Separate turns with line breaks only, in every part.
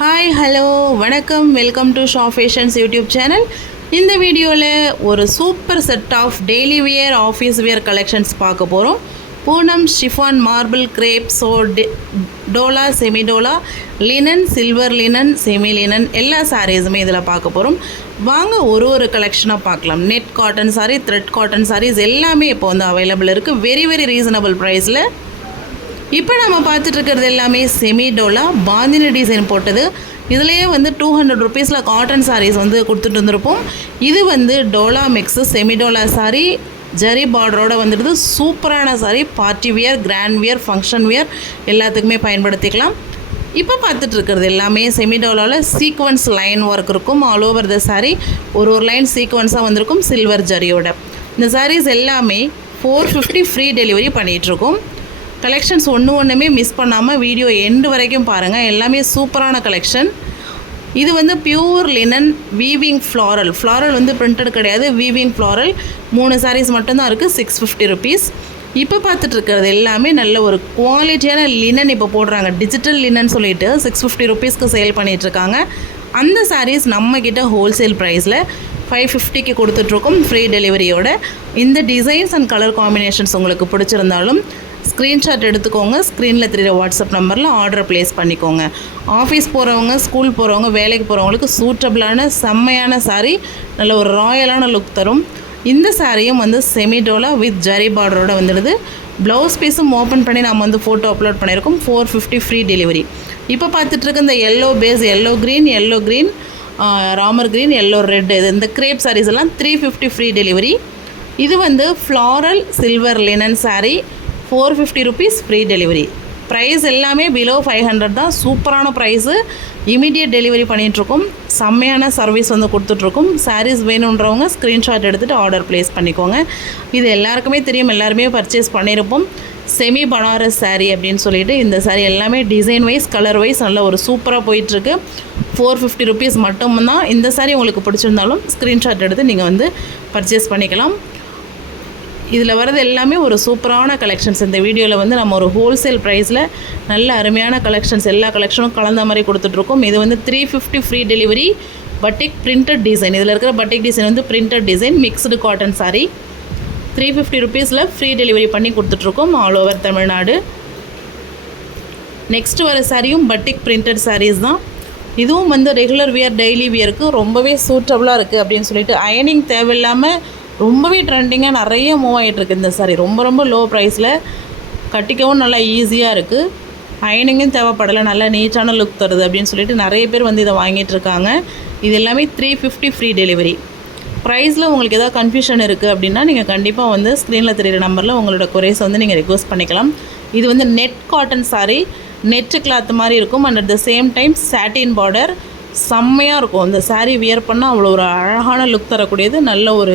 Hi hello வணக்கம். Welcome to Shah fashions YouTube channel இந்த வீடியோவில் ஒரு super set of daily wear office wear collections பார்க்க போகிறோம் Poonam chiffon marble crepe so Dola semi Dola linen silver linen semi linen எல்லா சாரீஸுமே இதில் பார்க்க போகிறோம் வாங்க ஒரு ஒரு கலெக்ஷனாக பார்க்கலாம். Net cotton sari thread cotton saris எல்லாமே இப்போ வந்து அவைலபிள் இருக்குது வெரி வெரி ரீசனபிள் ப்ரைஸில் இப்போ நம்ம பார்த்துட்டு இருக்கிறது எல்லாமே செமி டோலா பாந்தினி டிசைன் போட்டது. இதுலேயே வந்து டூ ஹண்ட்ரட் ருபீஸில் காட்டன் சாரீஸ் வந்து கொடுத்துட்டு வந்திருப்போம். இது வந்து டோலா மிக்ஸு செமி டோலா சாரீ ஜரி பார்டரோட வந்துடுது. சூப்பரான sari party wear grand wear function wear எல்லாத்துக்குமே பயன்படுத்திக்கலாம். இப்போ பார்த்துட்டு இருக்கிறது எல்லாமே செமிடோலாவில் சீக்வன்ஸ் லைன் ஒர்க் இருக்கும். ஆல் ஓவர் த சாரீ ஒரு ஒரு லைன் சீக்வன்ஸாக வந்திருக்கும் சில்வர் ஜரியோட இந்த சாரீஸ் எல்லாமே ஃபோர் ஃபிஃப்டி ஃப்ரீ டெலிவரி பண்ணிகிட்ருக்கோம் கலெக்ஷன்ஸ் ஒன்று ஒன்றுமே மிஸ் பண்ணாமல் வீடியோ எண்டு வரைக்கும் பாருங்கள் எல்லாமே சூப்பரான கலெக்ஷன் இது வந்து pure linen weaving floral floral வந்து பிரிண்டட் கிடையாது. வீவிங் ஃப்ளாரல் மூணு சாரீஸ் மட்டும்தான் இருக்குது சிக்ஸ் ஃபிஃப்டி ருபீஸ் இப்போ பார்த்துட்டு இருக்கிறது எல்லாமே நல்ல ஒரு குவாலிட்டியான லினன் இப்போ போடுறாங்க. டிஜிட்டல் லினன் சொல்லிட்டு சிக்ஸ் ஃபிஃப்டி ருபீஸ்க்கு சேல் பண்ணிகிட்ருக்காங்க அந்த சாரீஸ் நம்மக்கிட்ட ஹோல்சேல் ப்ரைஸில் ஃபைவ் ஃபிஃப்டிக்கு கொடுத்துட்ருக்கோம் ஃப்ரீ டெலிவரியோட இந்த டிசைன்ஸ் அண்ட் கலர் காம்பினேஷன்ஸ் உங்களுக்கு பிடிச்சிருந்தாலும் ஸ்க்ரீன்ஷாட் எடுத்துக்கோங்க. ஸ்க்ரீனில் தெரியுற வாட்ஸ்அப் நம்பரில் ஆர்டர் ப்ளேஸ் பண்ணிக்கோங்க. ஆஃபீஸ் போகிறவங்க ஸ்கூல் போகிறவங்க வேலைக்கு போகிறவங்களுக்கு சூட்டபிளான செம்மையான சாரீ நல்ல ஒரு ராயலான லுக் தரும். இந்த சாரியும் வந்து செமிடோலா வித் ஜரி பார்டரோட வந்துடுது. ப்ளவுஸ் பீஸும் ஓப்பன் பண்ணி நம்ம வந்து ஃபோட்டோ அப்லோட் பண்ணியிருக்கோம். ஃபோர் ஃபிஃப்டி ஃப்ரீ டெலிவரி இப்போ பார்த்துட்ருக்க இந்த yellow base yellow green yellow green Ramar green yellow red இது இந்த கிரேப் சாரீஸ் எல்லாம் த்ரீ ஃபிஃப்டி ஃப்ரீ டெலிவரி இது வந்து floral silver linen sari four fifty rupees free delivery price எல்லாமே பிலோ ஃபைவ் ஹண்ட்ரட் தான். சூப்பரான ப்ரைஸு இமீடியட் டெலிவரி பண்ணிகிட்ருக்கோம் செம்மையான சர்வீஸ் வந்து கொடுத்துட்ருக்கோம் சாரீஸ் வேணுன்றவங்க ஸ்க்ரீன்ஷாட் எடுத்துகிட்டு ஆர்டர் ப்ளேஸ் பண்ணிக்கோங்க. இது எல்லாருக்குமே தெரியும். எல்லாருமே பர்ச்சேஸ் பண்ணியிருப்போம் செமி பனாரஸ் சாரீ அப்படின்னு சொல்லிட்டு இந்த சாரீ எல்லாமே டிசைன் வைஸ் கலர் வைஸ் நல்ல ஒரு சூப்பராக போயிட்டுருக்கு. ஃபோர் ஃபிஃப்டி ருபீஸ் மட்டும்தான். இந்த சாரீ உங்களுக்கு பிடிச்சிருந்தாலும் ஸ்க்ரீன்ஷாட் எடுத்து நீங்கள் வந்து பர்ச்சேஸ் பண்ணிக்கலாம். இதில் வரது எல்லாமே ஒரு சூப்பரான கலெக்ஷன்ஸ் இந்த வீடியோவில் வந்து நம்ம ஒரு ஹோல்சேல் ப்ரைஸில் நல்ல அருமையான கலெக்ஷன்ஸ் எல்லா கலெக்ஷனும் கலந்த மாதிரி கொடுத்துட்ருக்கோம் இது வந்து three fifty free delivery batik printed design இதில் இருக்கிற பட்டிக் டிசைன் வந்து printed design mixed cotton sari three fifty ருபீஸில் ஃப்ரீ டெலிவரி பண்ணி கொடுத்துட்ருக்கோம் ஆல் ஓவர் தமிழ்நாடு. நெக்ஸ்ட் வர சாரியும் பட்டிக் பிரிண்டட் சாரீஸ் தான். இதுவும் வந்து ரெகுலர் வியர் டெய்லி வியருக்கு ரொம்பவே சூட்டபுளாக இருக்குது அப்படின்னு சொல்லிட்டு அயனிங் தேவையில்லாமல் ரொம்பவே ட்ரெண்டிங்காக நிறைய மூவ் ஆகிட்டுருக்கு இந்த சாரி ரொம்ப ரொம்ப லோ ப்ரைஸில் கட்டிக்கவும் நல்லா ஈஸியாக இருக்குது அயனிங்கும் தேவைப்படலை. நல்லா நீட்டான லுக் தருது அப்படின்னு சொல்லிட்டு நிறைய பேர் வந்து இதை வாங்கிட்டுருக்காங்க இது எல்லாமே த்ரீ ஃபிஃப்டி ஃப்ரீ டெலிவரி ப்ரைஸில் உங்களுக்கு எதாவது கன்ஃபியூஷன் இருக்குது அப்படின்னா நீங்கள் கண்டிப்பாக வந்து ஸ்க்ரீனில் தெரிகிற நம்பரில் உங்களோட குறைஸ் வந்து நீங்கள் ரிக்வஸ்ட் பண்ணிக்கலாம். இது வந்து net cotton sari net cloth மாதிரி இருக்கும். And at the same time satin border செம்மையாக இருக்கும். அந்த சாரீ வியர் பண்ணால் அவ்வளோ ஒரு அழகான லுக் தரக்கூடியது. நல்ல ஒரு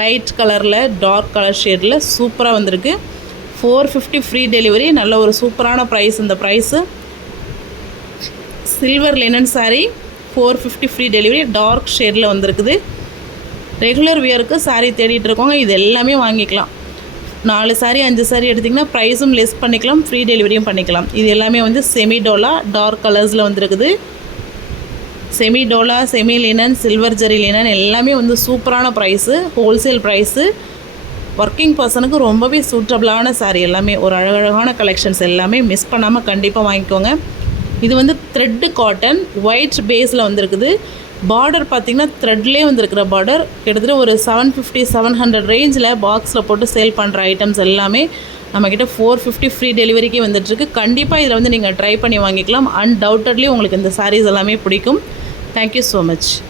லைட் கலரில் டார்க் கலர் ஷேடில் சூப்பராக வந்திருக்கு. ஃபோர் ஃபிஃப்டி ஃப்ரீ டெலிவரி நல்ல ஒரு சூப்பரான ப்ரைஸ் இந்த price silver linen sari four fifty free delivery dark ஷேடில் வந்திருக்குது. ரெகுலர் வியருக்கு சாரீ தேடிட்டு இருக்கோங்க இது எல்லாமே வாங்கிக்கலாம். நாலு சாரீ அஞ்சு சாரீ எடுத்திங்கன்னா ப்ரைஸும் லெஸ் பண்ணிக்கலாம் ஃப்ரீ டெலிவரியும் பண்ணிக்கலாம். இது எல்லாமே வந்து செமி டோலா டார்க் கலர்ஸில் வந்துருக்குது. Semi Dola semi linen silver zari linen எல்லாமே வந்து சூப்பரான ப்ரைஸு ஹோல்சேல் ப்ரைஸு ஒர்க்கிங் பர்சனுக்கு ரொம்பவே சூட்டபிளான சாரீ எல்லாமே ஒரு அழகழகான கலெக்ஷன்ஸ் எல்லாமே மிஸ் பண்ணாமல் கண்டிப்பாக வாங்கிக்கோங்க. இது வந்து த்ரெட்டு காட்டன் ஒயிட் பேஸில் வந்திருக்குது. பார்டர் பார்த்திங்கன்னா த்ரெட்லேயே வந்திருக்கிற பார்டர் கிட்டத்தட்ட ஒரு செவன் ஃபிஃப்டி செவன் ஹண்ட்ரட் ரேஞ்சில் பாக்ஸில் போட்டு சேல் பண்ணுற ஐட்டம்ஸ் எல்லாமே நம்மக்கிட்ட ஃபோர் ஃபிஃப்டி ஃப்ரீ டெலிவரிக்கே வந்துட்டுருக்கு. கண்டிப்பாக இதில் வந்து நீங்கள் ட்ரை பண்ணி வாங்கிக்கலாம். அன்டவுட்டட்லி உங்களுக்கு இந்த சாரீஸ் எல்லாமே பிடிக்கும். Thank you so much.